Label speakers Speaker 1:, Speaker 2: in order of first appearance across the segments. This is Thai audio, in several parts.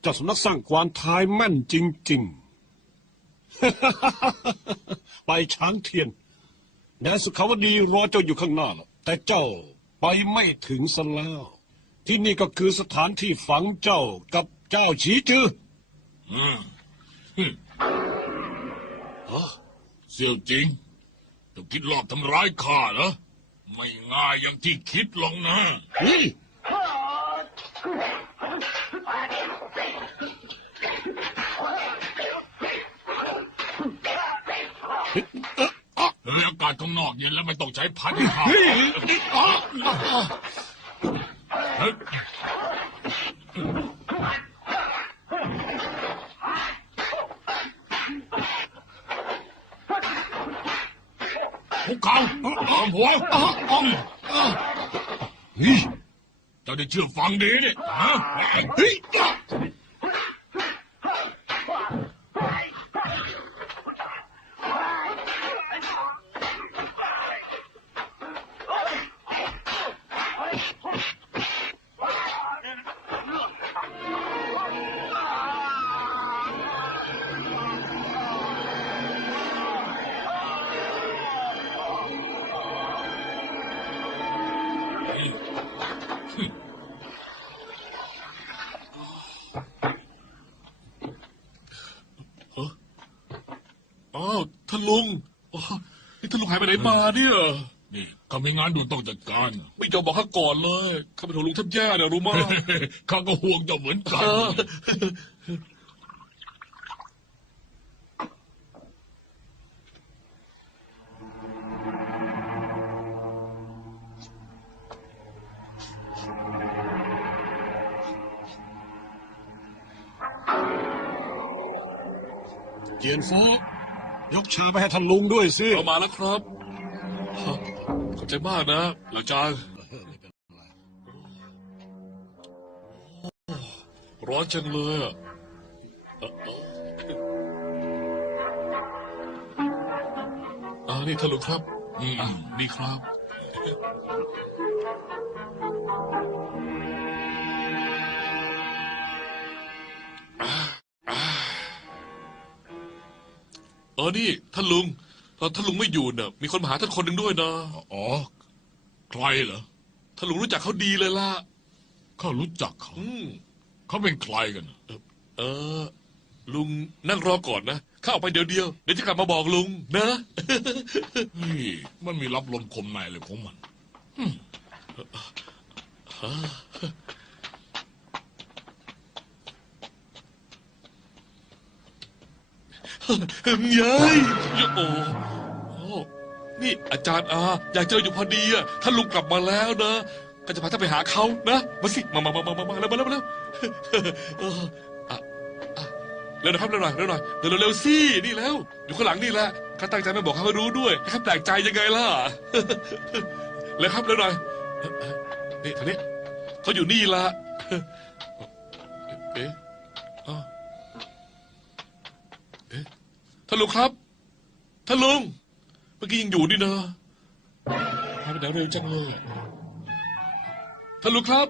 Speaker 1: เจ้าสำนักสร้างความทายแม่นจริง ๆ ไปช้างเทียนแดนสุขาวดีรอเจ้าอยู่ข้างหน้าแล้วแต่เจ้าไปไม่ถึงซะแล้ว ที่นี่ก็คือสถานที่ฝังเจ้ากับเจ้าฉีจือ
Speaker 2: เสี่ยวจริง จ้าคิดรอบทำร้ายข้าเหรอ ไม่ง่ายอย่างที่คิดหรอกนะ
Speaker 1: เฮ้ย
Speaker 2: เฮ้ยอากาศข้างนอกเย็นแล้วไม่ต้องใช้พัดให้ข้า เฮ้ย พวกเขาเอาหัวเฮ้ยเจ้าได้เชื่อฟังดีดิฮะเฮ้ย
Speaker 3: อ้าวท่านลุงอ๋อนี่ท่านลุงหายไปไหนมาเนี่ย
Speaker 2: นี่เขามีงานด่วนต้องจัดการ
Speaker 3: ไม่ยอมบอกข้าก่อนเลยข้าเป็นห่วงลุงแทบแย่เนี่ยรู้มั้ย
Speaker 2: ข้าก็ห่วงเจ้าเหมือนกัน
Speaker 3: เออ
Speaker 1: เจียนฟ้ ยกชาไปให้ท่านลุงด้วยสิ
Speaker 3: เอามาแล้วครับขอบใจมากนะหลังจากร้อนจังเลยอะเอ่อเอ่ออ่านี่ท่านลุงครับ
Speaker 2: อืม
Speaker 3: อ่านี่ครับ เออนี่ท่านลุงตอนท่านลุงไม่อยู่เนี่ยมีคนมาหาท่านคนหนึ่งด้วยนะ
Speaker 2: อ๋อ ใครเหรอ
Speaker 3: ท่านลุงรู้จักเขาดีเลยล่ะ
Speaker 2: ข้ารู้จักเขา
Speaker 3: อืม
Speaker 2: เขาเป็นใครกันน่ะ
Speaker 3: เออ ลุงนั่งรอก่อนนะข้าออกไปเดี๋ยวเดียวเดี๋ยวจะกลับมาบอกลุงนะ
Speaker 2: เฮ้ยมันมีรับลมคมในเลยของมัน
Speaker 3: เย้ยโอ้โอ้นี่อาจารย์อาอยากเจออยู่พอดีอะท่าลุงกลับมาแล้วนะก็จะพาท่านไปหาเขานะมาสิมามามามามามาแล้วมาแล้วมาแล้วเอออะอะเร็วหนะครับเร็วหน่อยเร็วหน่อยเร็วเร็วเร็วสินี่แล้วอยู่ข้างหลังนี่แหละข้าตั้งใจไมาบอกเขาให้รู้ด้วยให้เขาแปลกใจยังไงล่ะ เร็วครับเร็วหน่อยนี่ทางนี้เขาอยู่นี่ละเอ๊ะอ้าว ท่านลุงครับ ท่านลุง เมื่อกี้ยังอยู่นี่นะหายไปไหนเร็วจังเลยท่านลุงครับ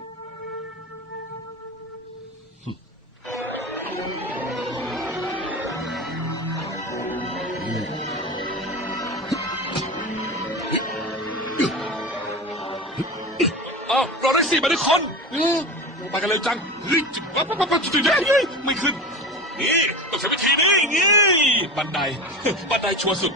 Speaker 3: อ้าวรอแท็กซี่มาทุกคนเออไปกันเร็วจังเฮ้ยปั๊บปั๊บปั๊บปั๊บจุดๆเฮ้ยไม่ขึ้น นี่ต้องใช้วิธีนี้นี่บันได บันไดชัวร์สุด